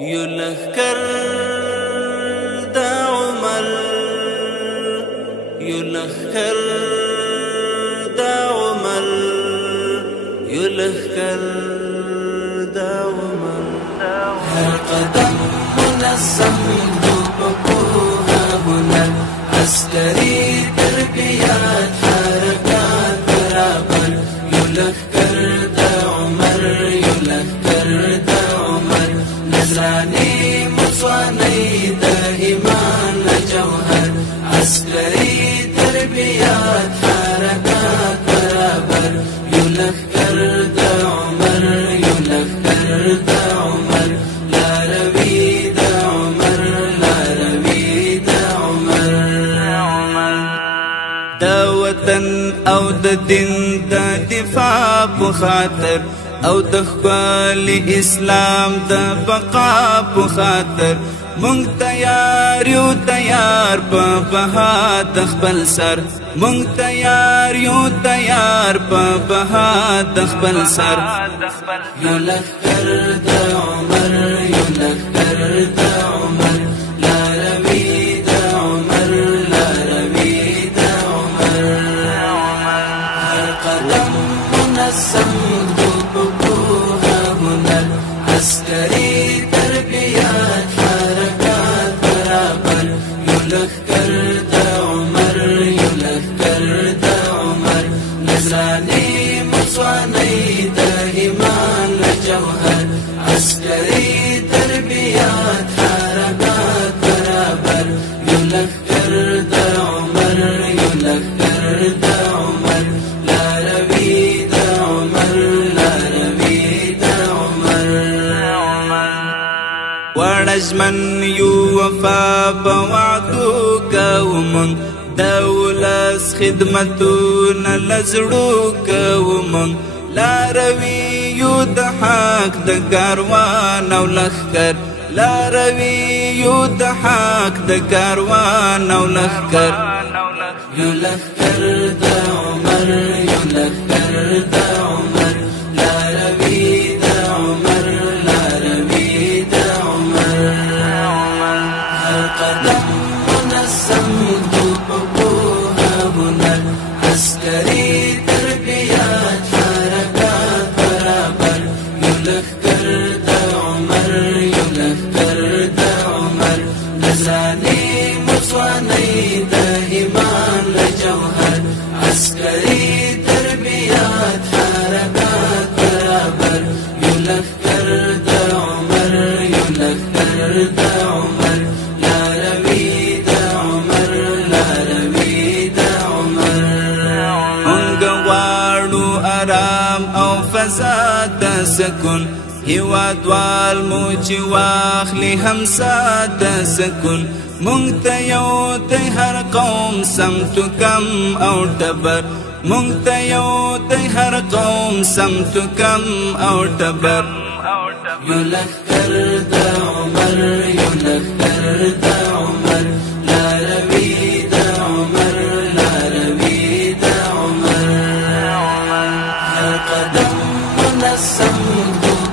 يلخكر دا عمر يلخكر دا عمر يلخكر دا عمر هر قدم منظم بقوها هنر عسكري تربيات حركات برابر يلخكر دا عمر يلخكر دا عمر نزراني مصواني دا إيمان جوهر عسكري تربيات حركات برابر يلخكر دا عمر يلخكر دا عمر لا روي دا عمر لا روي دا عمر دا وطن او دا دین دا دفاع بخاطر او د خپل اسلام د بقا په خاطر مونږ تیار یو تیار په بها د خپل سر مونږ تیار یو تیار په بها د خپل سر يلخكر دا عمر يلخكر دا عمر لا روي دا عمر لا روي دا عمر هر قدم منظم عسكري تربيات حركات برابر يلخكر دا عمر يلخكر دا عمر نزراني مصواني دا إيمان جوهر عسكري تربيات حركات برابر يلخكر دا عمر يلخكر دا عمر لا روي دا عمر لا روي دا عمر ورجمن یو وفا بوعدو کومن دولس خدمتون لزړو کومن لا روي یو د حق د کاروان او لخکر لا روي یو د حق د کاروان او لخکر يلخكر دا عمر يلخكر دا عمر لا روي دا عمر لا روي دا عمر هر قدم منظم بقوها هنر عسكري تربيات حركات برابر يلخكر دا عمر يلخكر دا عمر نزراني مصواني دا إيمان جوهر عسكري تربيات حركات برابر يلخكر دا عمر يلخكر دا عمر لا روي دا عمر لا روي دا عمر انگوارو آرام او فضا د سکون هیوادوال مو چې واخلي همسا د سکون مونږ ته یو د هر قوم سمت کم او ټبر مونږ ته یو د هر قوم سمت کم او ټبر يلخكر دا عمر يلخكر دا عمر لا روي دا عمر لا روي دا عمر هر قدم منظم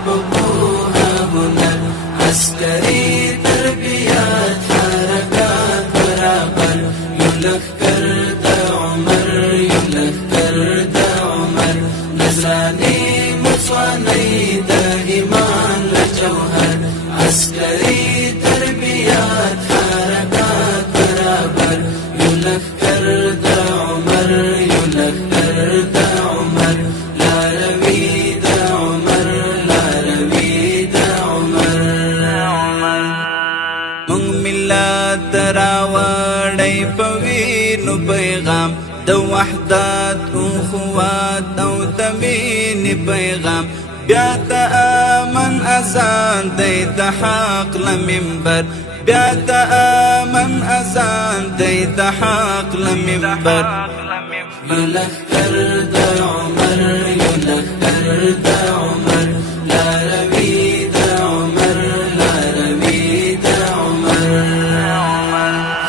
بقوها هنر عسكري تربيات حركات برابر يلخكر دا عمر يلخكر دا عمر نزراني مصواني دا إيمان جوهر عسكري تربيات حركات برابر يلخكر دا عمر يلخكر دا عمر لا روي دا عمر لا روي دا عمر مونږ ملت راوړی په وینو پیغام د وحدت اخوات او د مینې پیغام بیا د امن اذان دی د حق له منبر بیا د امن اذان دی د حق له منبر يلخكر دا عمر يلخكر دا عمر لا روي دا عمر لا روي دا عمر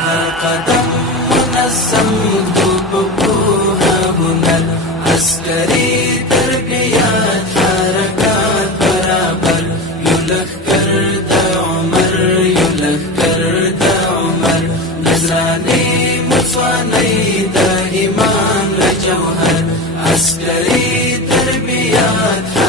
هر قدم منظم بقوها هنر عسكري تربيات حركات برابر يلخكر دا مصواني دا ایمان جوهر عسکری تربیات